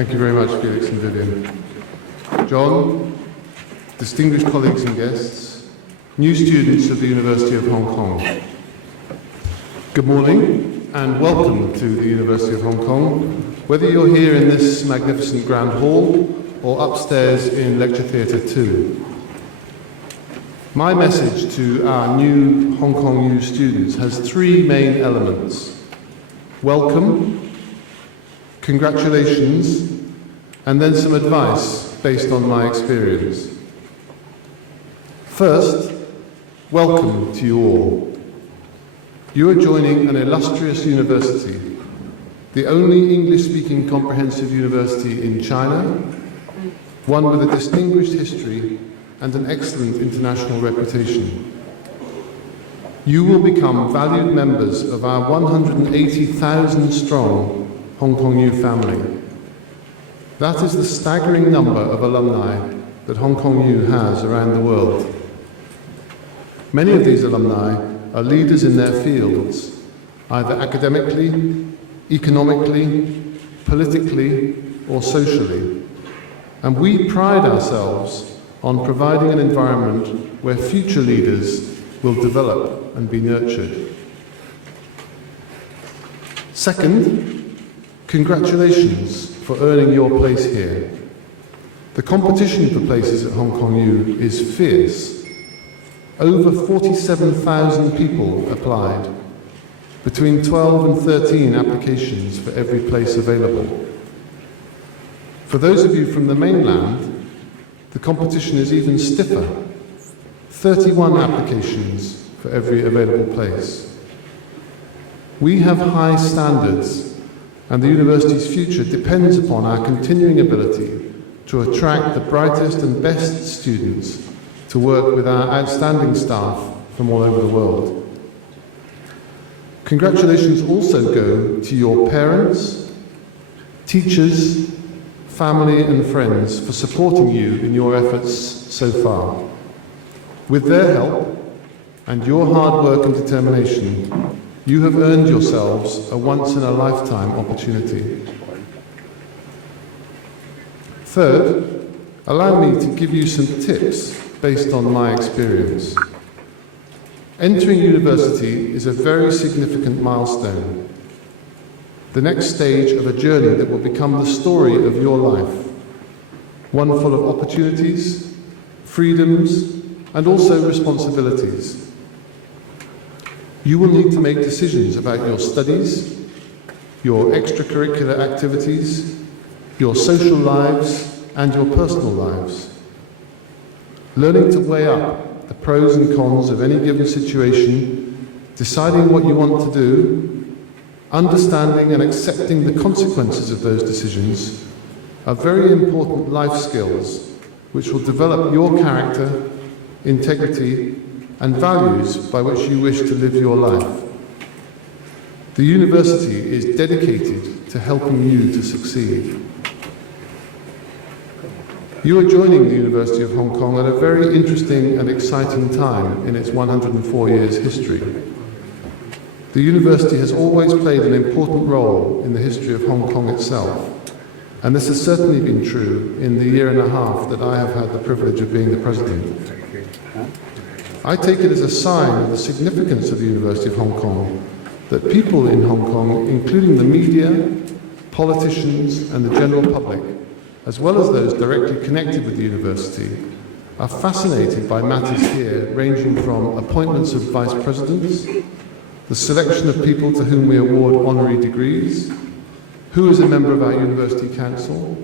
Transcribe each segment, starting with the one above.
Thank you very much, Felix and Vivian. John, distinguished colleagues and guests, new students of the University of Hong Kong. Good morning and welcome to the University of Hong Kong, whether you're here in this magnificent grand hall or upstairs in Lecture Theatre 2. My message to our new Hong Kong U students has three main elements: welcome, congratulations, and then some advice based on my experience. First, welcome to you all. You are joining an illustrious university, the only English-speaking comprehensive university in China, one with a distinguished history and an excellent international reputation. You will become valued members of our 180,000 strong Hong Kong U family. That is the staggering number of alumni that Hong Kong U has around the world. Many of these alumni are leaders in their fields, either academically, economically, politically, or socially. And we pride ourselves on providing an environment where future leaders will develop and be nurtured. Second, congratulations for earning your place here. The competition for places at Hong Kong U is fierce. Over 47,000 people applied, between 12 and 13 applications for every place available. For those of you from the mainland, the competition is even stiffer. 31 applications for every available place. We have high standards, and the university's future depends upon our continuing ability to attract the brightest and best students to work with our outstanding staff from all over the world. Congratulations also go to your parents, teachers, family and friends for supporting you in your efforts so far. With their help and your hard work and determination, you have earned yourselves a once-in-a-lifetime opportunity. Third, allow me to give you some tips based on my experience. Entering university is a very significant milestone, the next stage of a journey that will become the story of your life, one full of opportunities, freedoms, and also responsibilities. You will need to make decisions about your studies, your extracurricular activities, your social lives, and your personal lives. Learning to weigh up the pros and cons of any given situation, deciding what you want to do, understanding and accepting the consequences of those decisions are very important life skills which will develop your character, integrity, and values by which you wish to live your life. The university is dedicated to helping you to succeed. You are joining the University of Hong Kong at a very interesting and exciting time in its 104 years history. The university has always played an important role in the history of Hong Kong itself, and this has certainly been true in the year and a half that I have had the privilege of being the president. I take it as a sign of the significance of the University of Hong Kong that people in Hong Kong, including the media, politicians and the general public, as well as those directly connected with the university, are fascinated by matters here ranging from appointments of vice presidents, the selection of people to whom we award honorary degrees, who is a member of our university council,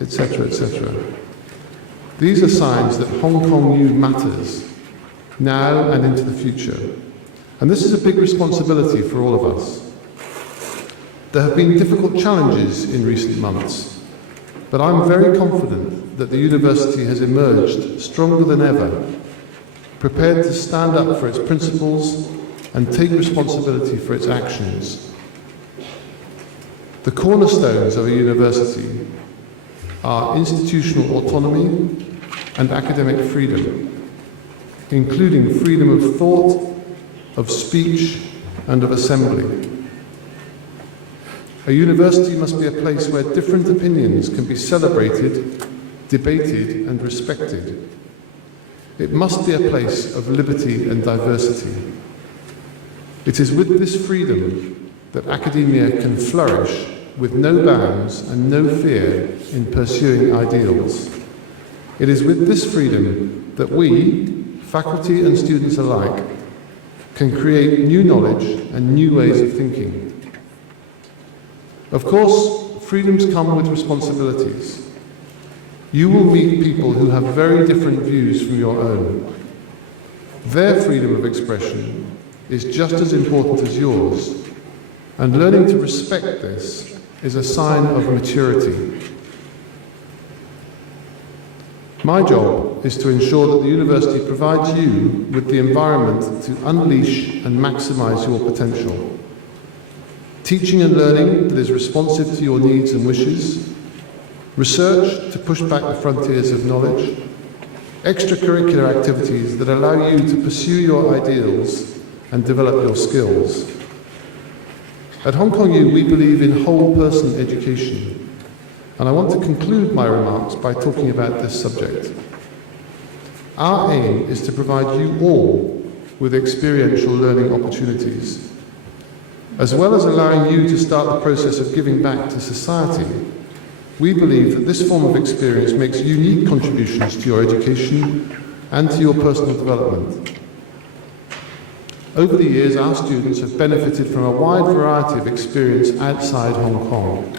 etc., etc. These are signs that Hong Kong U matters now and into the future. And this is a big responsibility for all of us. There have been difficult challenges in recent months, but I'm very confident that the university has emerged stronger than ever, prepared to stand up for its principles and take responsibility for its actions. The cornerstones of a university are institutional autonomy and academic freedom, including freedom of thought, of speech, and of assembly. A university must be a place where different opinions can be celebrated, debated, and respected. It must be a place of liberty and diversity. It is with this freedom that academia can flourish with no bounds and no fear in pursuing ideals. It is with this freedom that we, faculty and students alike, can create new knowledge and new ways of thinking. Of course, freedoms come with responsibilities. You will meet people who have very different views from your own. Their freedom of expression is just as important as yours, and learning to respect this is a sign of maturity. My job is to ensure that the university provides you with the environment to unleash and maximize your potential. Teaching and learning that is responsive to your needs and wishes, research to push back the frontiers of knowledge, extracurricular activities that allow you to pursue your ideals and develop your skills. At Hong Kong U, we believe in whole person education, and I want to conclude my remarks by talking about this subject. Our aim is to provide you all with experiential learning opportunities. As well as allowing you to start the process of giving back to society, we believe that this form of experience makes unique contributions to your education and to your personal development. Over the years, our students have benefited from a wide variety of experience outside Hong Kong.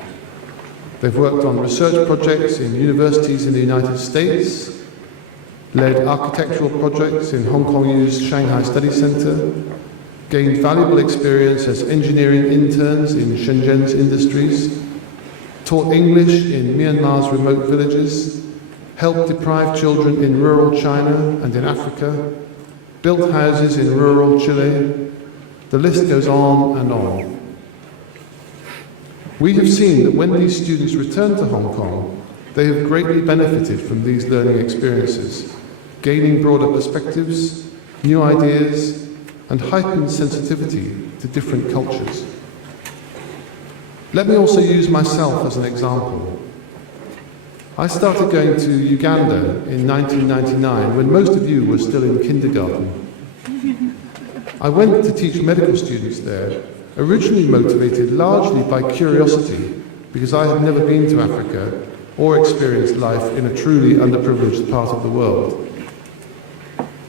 They've worked on research projects in universities in the United States, led architectural projects in Hong Kong U's Shanghai Study Center, gained valuable experience as engineering interns in Shenzhen's industries, taught English in Myanmar's remote villages, helped deprived children in rural China and in Africa, built houses in rural Chile. The list goes on and on. We have seen that when these students return to Hong Kong, they have greatly benefited from these learning experiences, gaining broader perspectives, new ideas, and heightened sensitivity to different cultures. Let me also use myself as an example. I started going to Uganda in 1999 when most of you were still in kindergarten. I went to teach medical students there, originally motivated largely by curiosity because I had never been to Africa or experienced life in a truly underprivileged part of the world.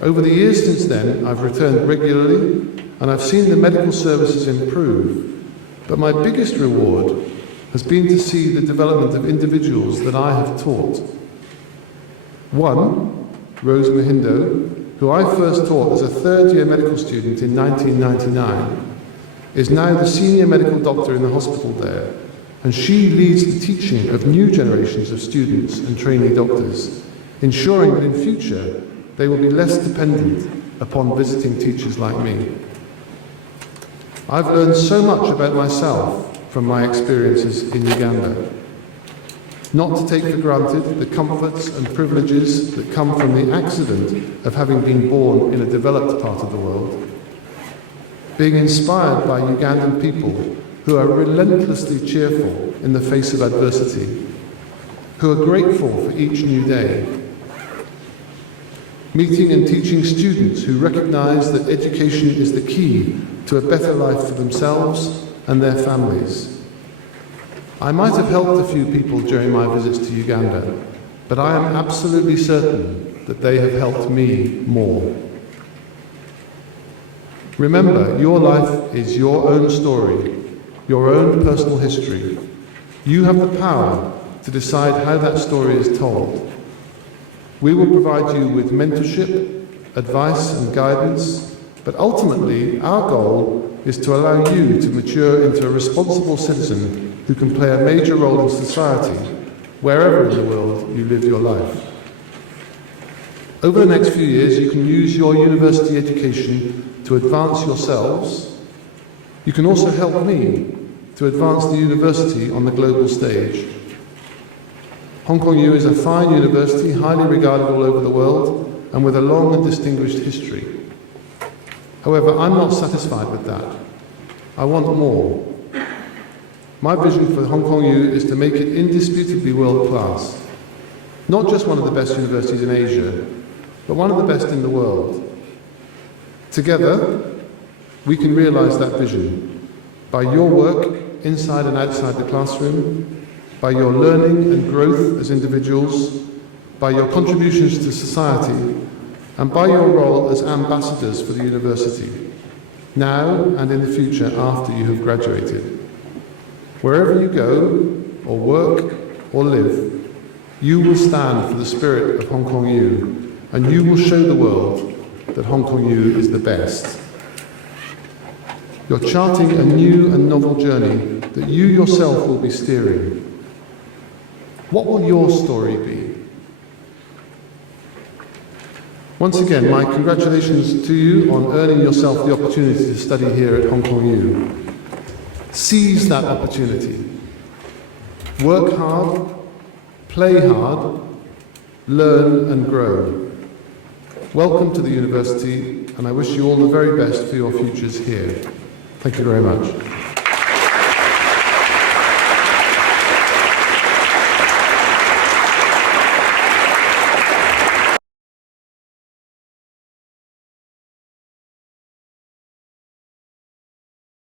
Over the years since then, I've returned regularly and I've seen the medical services improve, but my biggest reward has been to see the development of individuals that I have taught. One, Rose Mahindo, who I first taught as a third-year medical student in 1999, is now the senior medical doctor in the hospital there, and she leads the teaching of new generations of students and trainee doctors, ensuring that in future they will be less dependent upon visiting teachers like me. I've learned so much about myself from my experiences in Uganda. Not to take for granted the comforts and privileges that come from the accident of having been born in a developed part of the world. Being inspired by Ugandan people who are relentlessly cheerful in the face of adversity, who are grateful for each new day. Meeting and teaching students who recognize that education is the key to a better life for themselves and their families. I might have helped a few people during my visits to Uganda, but I am absolutely certain that they have helped me more. Remember, your life is your own story, your own personal history. You have the power to decide how that story is told. We will provide you with mentorship, advice and guidance, but ultimately our goal is to allow you to mature into a responsible citizen who can play a major role in society, wherever in the world you live your life. Over the next few years, you can use your university education to advance yourselves. You can also help me to advance the university on the global stage. Hong Kong U is a fine university, highly regarded all over the world, and with a long and distinguished history. However, I'm not satisfied with that. I want more. My vision for Hong Kong U is to make it indisputably world class. Not just one of the best universities in Asia, but one of the best in the world. Together, we can realize that vision by your work inside and outside the classroom, by your learning and growth as individuals, by your contributions to society, and by your role as ambassadors for the university, now and in the future after you have graduated. Wherever you go, or work, or live, you will stand for the spirit of Hong Kong U, and you will show the world that Hong Kong U is the best. You're charting a new and novel journey that you yourself will be steering. What will your story be? Once again, my congratulations to you on earning yourself the opportunity to study here at Hong Kong U. Seize that opportunity. Work hard, play hard, learn and grow. Welcome to the university, and I wish you all the very best for your futures here. Thank you very much.